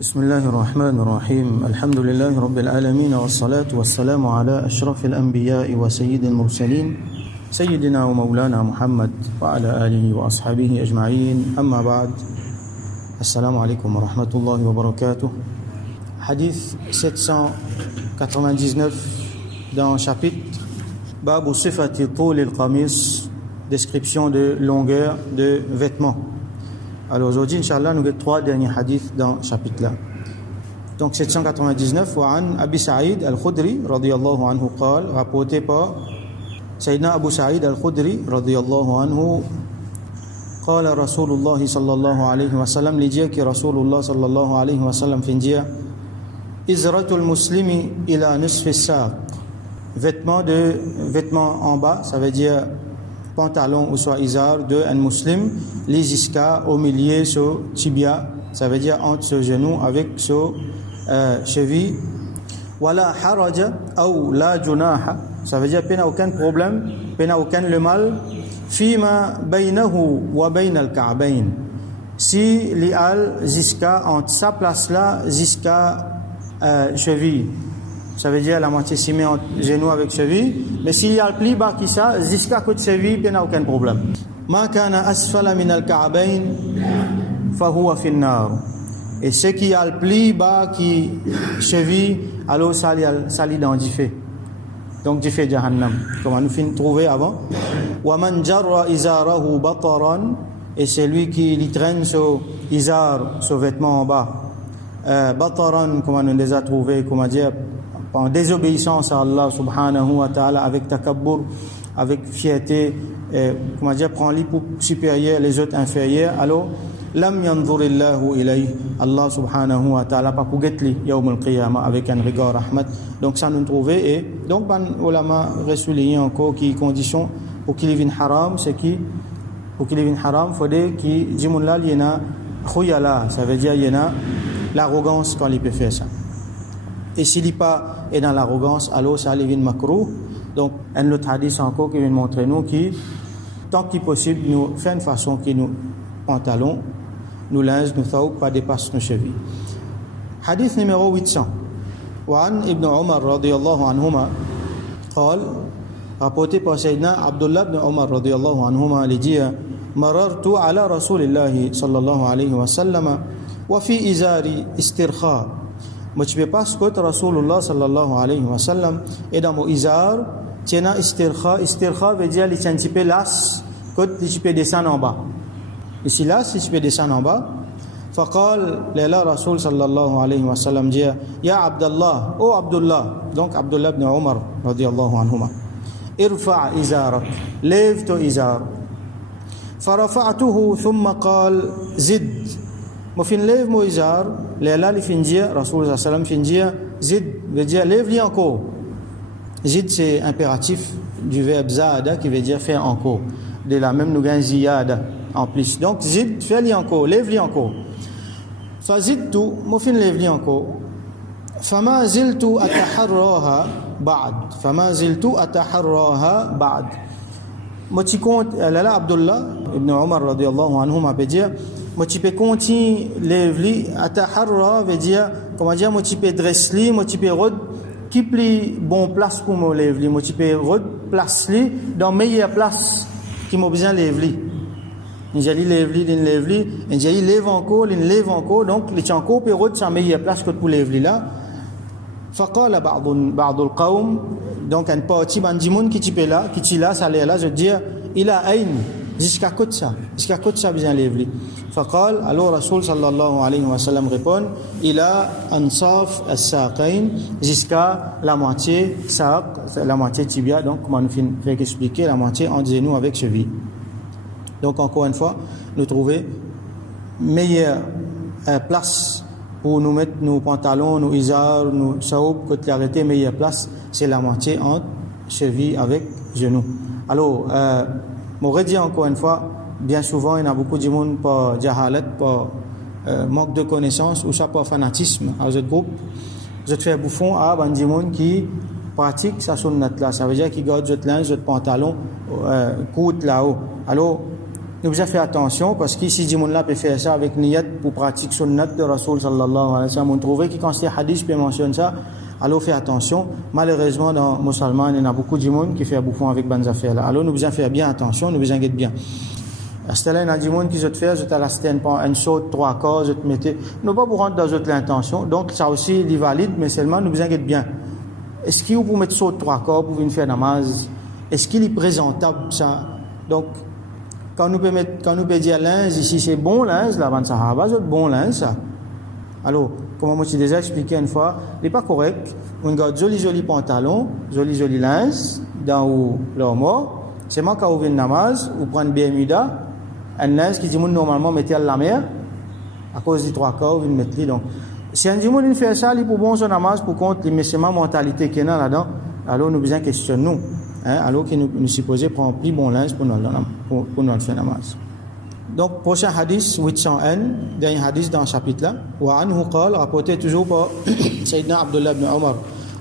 بسم الله الرحمن الرحيم الحمد لله رب العالمين والصلاة والسلام على أشرف الأنبياء وسيد المرسلين سيدنا ومولانا محمد وعلى آله وأصحابه أجمعين أما بعد السلام عليكم ورحمة الله وبركاته Hadith 799 dans le chapitre Babu Sifati Toul al-Qamis, description de longueur de vêtements. Alors aujourd'hui, Inch'Allah, nous avons 3 derniers hadiths dans ce chapitre-là. Donc 799, وعن أبي سعيد الخدري رضي الله عنه قال, rapporté par Sayyidina Abu Sa'id al-Khudri رضي الله عنه قال رسول الله صلى الله عليه وسلم, li dire que Rasulullah صلى الله عليه وسلم fin dire Izratul muslimi ila nisfi saq, vêtements en bas, ça veut dire pantalon ou soit izar de un muslim, les jusqu'à au milieu sur tibia, ça veut dire entre ce genou avec ce cheville. Wala haraja ou la junaha, ça veut dire pas aucun problème, pas aucun le mal, fima baynahu wa bayna al-ka'bayn, si li al jusqu'à entre sa place là jusqu'à cheville, ça veut dire la moitié s'y met entre genou avec cheville, mais s'il y a le pli bas qui ça jusqu'à côté de cheville, il n'y a aucun problème. Ma kana asfala min al-ka'bayn fa huwa fi an-nar, et ce qui a le pli bas qui cheville, alors ça lit dans du feu, donc du feu jahannam, comme on nous fin trouver avant. Wa man jarra izarahu bataran, et c'est lui qui lui traîne ce izar, ce vêtement en bas, bataran, comme on nous les a trouvés, comment dire, en désobéissance à Allah subhanahu wa ta'ala, avec takabbur, avec fierté, comment dire, prend les supérieurs, les autres inférieurs, alors lam yanzurillahu ilayhi, Allah subhanahu wa ta'ala pas pour getli yawm al-qiyamah avec un regard rahmat. Donc ça nous trouver, et donc ban ulama resoulier encore qui condition pour qu'il vienne haram, c'est qui pour qu'il vienne haram, faudrait qu'il jimun la yena khuyala, ça veut dire yena l'arrogance quand il peut faire ça. Et s'il n'est pas est dans l'arrogance, alors ça devient makruh. Donc un autre hadith encore qui vient montrer nous qui, tant qu'il possible, nous fait une façon que nous pantalons, nous linges, nous thawb pas dépasse nos chevilles. Hadith numéro 800. وعن ابن عمر رضي الله عنهما قال, rapporté par Sayyidina Abdullah ibn Umar رضي الله عنهما, il dit مررت على رسول الله صلى الله عليه وسلم وفي إزاري استرخاء. Moi je peux pas scot Rasulullah sallallahu alayhi wa sallam, et dans mon izar tiena istirkha veut dire les un petit peu las, côté tu peux descendre en bas, ici là si tu peux descendre en bas. فقال للا رسول صلى الله عليه وسلم dit يا عبد الله, oh Abdullah, donc Abdullah ibn Umar رضي الله عنهما, ارفع إزارك, lève ton izar. فرفعته ثم قال زد. Moi fin lève mon izar, là il fin dire Rasul sallam fin dire zid, veut dire lève-li encore. Zid c'est impératif du verbe zada qui veut dire faire encore. De la même nous gagne ziyada en plus. Donc zid, fais-li encore, lève-li encore. Fazidtu, moi fin lève-li encore. Fama ziltu ataharraha ba'd. Fama ziltu ataharraha ba'd. Moi tu compte là Abdullah ibn Umar radiyallahu anhuma peut dire moi tu peux continuer lève-li, ataharra veut dire comment dire, moi tu peux dresser-li, moi tu peux rod qui plie bon place pour me lève-li, moi tu peux rod place-li dans meilleure place qui m'a besoin lève-li. J'ai lève-li, j'ai lève encore, donc les encore peut rod sa meilleure place que pour lève-li là. Faqala ba'd al-qawm, donc un parti bandimoun qui tu là, ça là, je veux dire il a ayn jusqu'à côté ça besoin lève-li. فقال, alors Rasul sallallahu alayhi wa sallam répond, il a ansaf as-saqayn, jusqu'à la moitié saq, la moitié tibia, donc comme on fait expliquer, la moitié entre genou avec cheville. Donc encore une fois, nous trouver meilleure place pour nous mettre nos pantalons, nos izar, nos saoub, que l'arrêter meilleure place, c'est la moitié entre cheville avec genou. Alors, m'aurait dit encore une fois, bien souvent, il y a beaucoup de monde par jahalat, par manque de connaissances, ou ça par fanatisme. À ce groupe, je te fais bouffon à des gens qui pratiquent sa sunnat là. Ça veut dire qu'ils gardent votre linge, votre pantalon, coûte là-haut. Alors, nous devons faire attention parce qu'ici, dit là peut faire ça avec niyat pour pratiquer sunnat de Rasoul sallallahu alayhi wa sallam. On trouve que quand c'est hadith peut mentionner ça, alors faire attention. Malheureusement, dans les musulmans, il y a beaucoup de monde qui fait bouffon avec bonnes affaires là. Alors nous devons faire bien attention, nous devons être bien. C'est là, il y a des gens qui se fait, je te la stène pas une saute, 3 corps, je te mettais. Nous pas pour rentrer dans l'intention. Donc, ça aussi, il est valide, mais seulement nous devons être bien. Est-ce qu'il vous mettre saute 3 corps pour venir faire namaz? Est-ce qu'il est présentable, ça? Donc, quand nous pouvons dire linge, ici c'est bon linge, là, avant Sahaba, c'est bon linge, ça. Alors, comme moi, je déjà expliqué une fois, il n'est pas correct. On garde joli pantalon, joli linge, dans leur mort. C'est moi qui ouvre une namaz, ou prendre BMUDA, un linge qui dit normalement mettez à la mer, à cause des 3 corps, vous le mettez. Donc, si un dit il fait ça, il pour bon son namaz, pour compte, mais c'est ma mentalité qui est là-dedans, alors nous besoin questionner nous. Alors que nous supposons prendre plus bon linge pour nous faire namaz. Donc, prochain hadith, 801, dernier hadith dans le chapitre là. Wa anhu qala, rapporté toujours par Sayyidina Abdullah ibn Umar,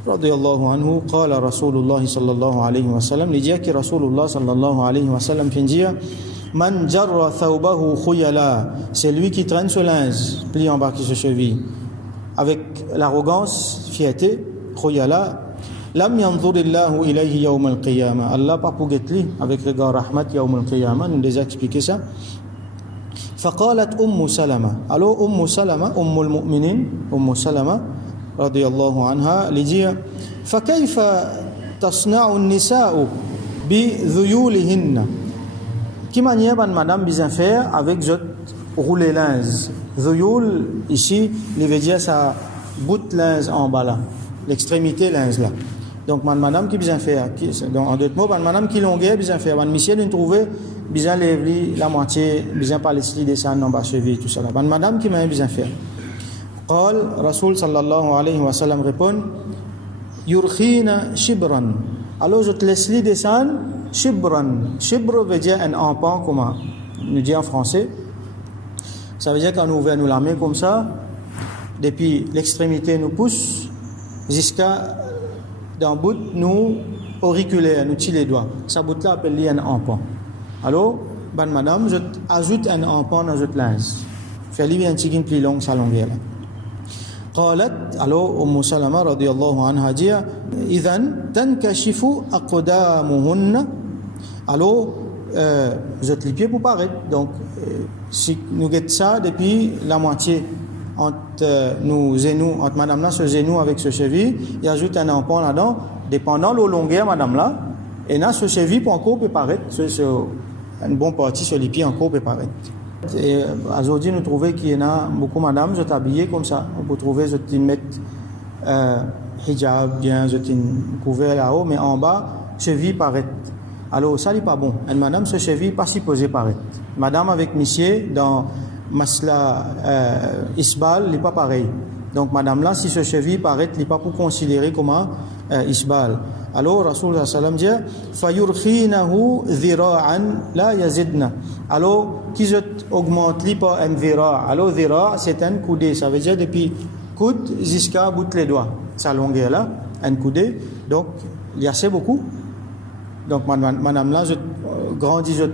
radiyallahu anhu, qala Rasulullah sallallahu alayhi wa sallam, il dit que Rasulullah sallallahu alayhi wa sallam fait dire, man jarra thawbahu khuyala, c'est lui qui traîne ce linge, plie en bas qui se cheville, avec l'arrogance, fierté, khuyala, lam yanzurillahu ilayhi yawm al-qiyamah. Allah pas pour getli avec regard rahmat yawm al-qiyamah, nous déjà expliqué ça. فقالت سلمة ألو سلمة المؤمنين سلمة رضي الله عنها لجيا فكيف تصنع النساء بذيولهن كما نيابا madame bien faire avec je rouler linge ذيول ici il veut dire ça bout linge en bas là l'extrémité linge là donc madame qui bien faire donc en d'autres mots madame qui longueur bien faire monsieur nous trouver bien lever la moitié bien pas les descendre en bas cheville tout ça là madame qui m'a bien fait قال رسول صلى الله عليه وسلم répond يرخينا شبرا alors je te laisse les descendre shibran shibr veut dire un empan comme nous dit en français ça veut dire qu'on ouvre nous la main comme ça depuis l'extrémité nous pousse jusqu'à dans bout nous auriculaire nous tire les doigts ça bout là appelle un empan. Alors, madame, je ajoute un empan dans votre linge. Fais-lui un petit plus long, sa longueur. قالت alors Salama radiyallahu anha dit إذن تنكشف أقدامهن alors je te les pieds pour paraître donc si nous guettons ça depuis la moitié entre nous genoux entre madame là ce genou avec ce cheville il ajoute un empan là-dedans dépendant de la longueur madame là et là ce cheville pour encore peut paraître une bonne partie sur les pieds encore peut paraître. Et aujourd'hui nous trouvons qu'il y en a beaucoup madame je t'habillais comme ça on peut trouver je te mettre hijab bien je te couvert là-haut mais en bas cheville paraît alors ça n'est pas bon et madame ce cheville pas supposé paraître madame avec monsieur dans masla isbal n'est pas pareil donc madame là si ce cheville paraît n'est pas pour considérer comme isbal. Alors Rasulullah sallam dit fayurkhinahu dhira'an la yazidna alors qui augmente li par un dhira' alors dhira' c'est un coudé ça veut dire depuis coude jusqu'à bout les doigts sa longueur là un coudé donc il y a assez beaucoup donc madame là je grandis je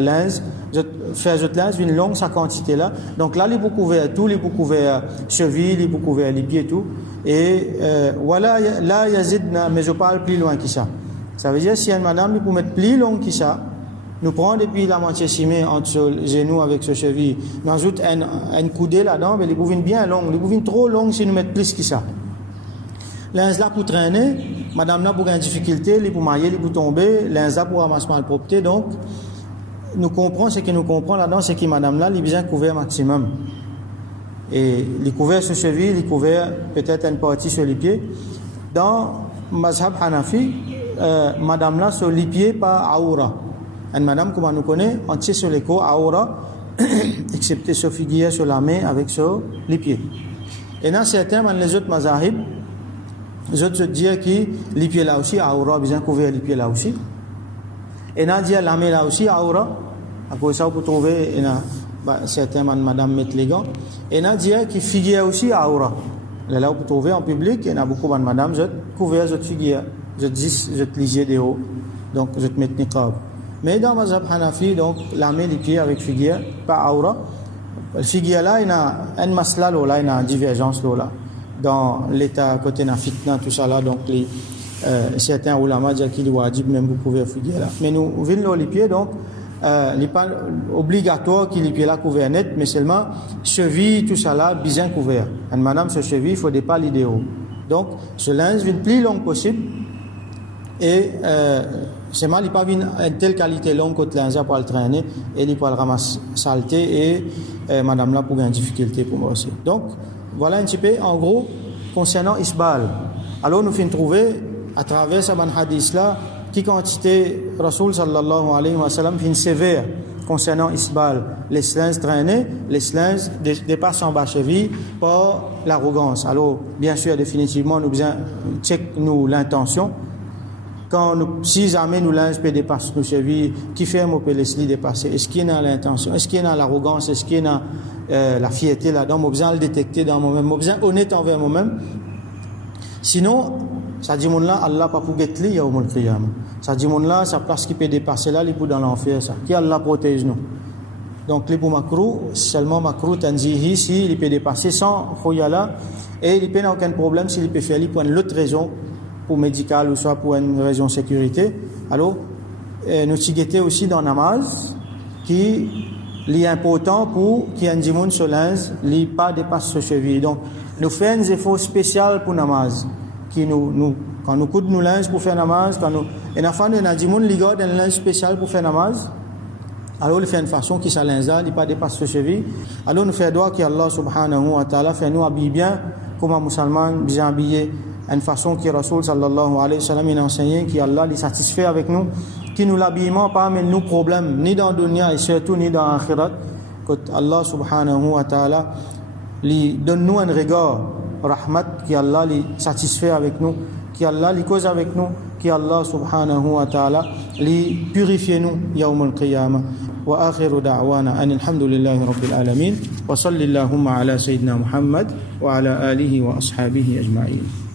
linge je fais je linge une longue sa quantité là donc là il peut couvrir tout il peut couvrir cheville il peut couvrir les pieds tout et voilà là yazidna mais je parle plus loin que ça ça veut dire si une madame il peut mettre plus long que ça nous prend depuis la moitié cimée entre le genou avec ce cheville nous ajoute un coudé là-dedans mais il peut venir bien long il peut venir trop long si nous mettons plus que ça linge là pour traîner madame là pour une difficulté il pour mailler il pour tomber linge là pour ramasser mal propreté donc nous comprenons ce que nous comprenons là-dedans c'est que madame là il est bien couvert maximum et il couvert sur cheville il couvert peut-être une partie sur les pieds dans mazhab Hanafi madame là sur les pieds pas aura une madame comme on nous connaît entier sur les côtes aura excepté sur figure sur la main avec sur les pieds et dans certains les autres mazahib les autres disent que les pieds là aussi aura bien couvert les pieds là aussi et dans dire la main là aussi aura à cause ça vous trouver et certains madame mettent les gants et dans dire que figure aussi aura là vous trouvez en public et il y a beaucoup de madame je couvert je figure je dis je te lisais des hauts donc je te mets niqab Mais dans mazhab Hanafi, donc lamer les pieds avec figuière, pas aura. Le figuière là, il y a un masla là, il y a une divergence là. Dans l'état côté na fitna tout ça là, donc certains ulama disent qu'il est wajib même vous pouvez figuière là. Mais nous venons les pieds donc il n'est pas obligatoire qu'il les pieds là couverts net, mais seulement cheville tout ça là bien couvert. Et madame ce cheville, il faut pas l'idéal. Donc ce linge vient plus long possible et c'est mal il pas une telle qualité longue que le linge pour le traîner et il peut le ramasser saleté et madame là pour une difficulté pour moi aussi. Donc voilà un petit peu en gros concernant isbal. Alors nous finissons trouver à travers ce hadith là qui quantité Rasoul sallallahu alayhi wa sallam fin sévère concernant isbal, les linges traînés, les linges dépassent en bas cheville par l'arrogance. Alors bien sûr définitivement nous besoin check nous l'intention. Quand si jamais nous linge peut dépasser nos chevilles, qui fait un peut les dépasser? Est-ce qu'il y a l'intention? Est-ce qu'il y a l'arrogance? Est-ce qu'il y a la fierté là-dedans? Moi besoin le détecter dans moi-même. Moi besoin honnête envers moi-même. Sinon, ça dit mon là, Allah pas pour guetter li yaoumul qiyamah. Ça dit mon là, sa place qui peut dépasser là, il peut dans l'enfer ça. Qui Allah protège nous. Donc les pour makruh, seulement makruh tanzihi si il peut dépasser sans khoyala et il peut n'a aucun problème s'il peut faire pour une autre raison. Pour médical ou soit pour une raison de sécurité. Alors, nous tigéter aussi dans namaz qui est important pour qu'il y ait un dimoun sur linge, qui pas dépasse ce cheville. Donc, nous faisons un effort spécial pour namaz. Qui quand nous coudons nos linges pour faire namaz, quand nous, et la fin de un dimoun, il garde un linge spécial pour faire namaz. Alors, il fait une façon qui sa linge là, il pas dépasse ce cheville. Alors, nous faisons droit qu'Allah subhanahu wa ta'ala fait nous habiller bien, comme un musulman bien habillé. Une façon qui Rasoul sallallahu alayhi wa sallam a enseigné, qui Allah les satisfait avec nous, qui nous l'habillement pas amène nous problème, ni dans le dunya et surtout ni dans l'akhirat, que Allah subhanahu wa ta'ala lui donne nous un regard, rahmat, qui Allah les satisfait avec nous, qui Allah les cause avec nous, qui Allah subhanahu wa ta'ala les purifie nous, yawm al-qiyamah. Wa akhiru da'wana an alhamdulillahi rabbil alamin, wa salli allahumma ala sayyidina Muhammad wa ala alihi wa ashabihi ajma'in.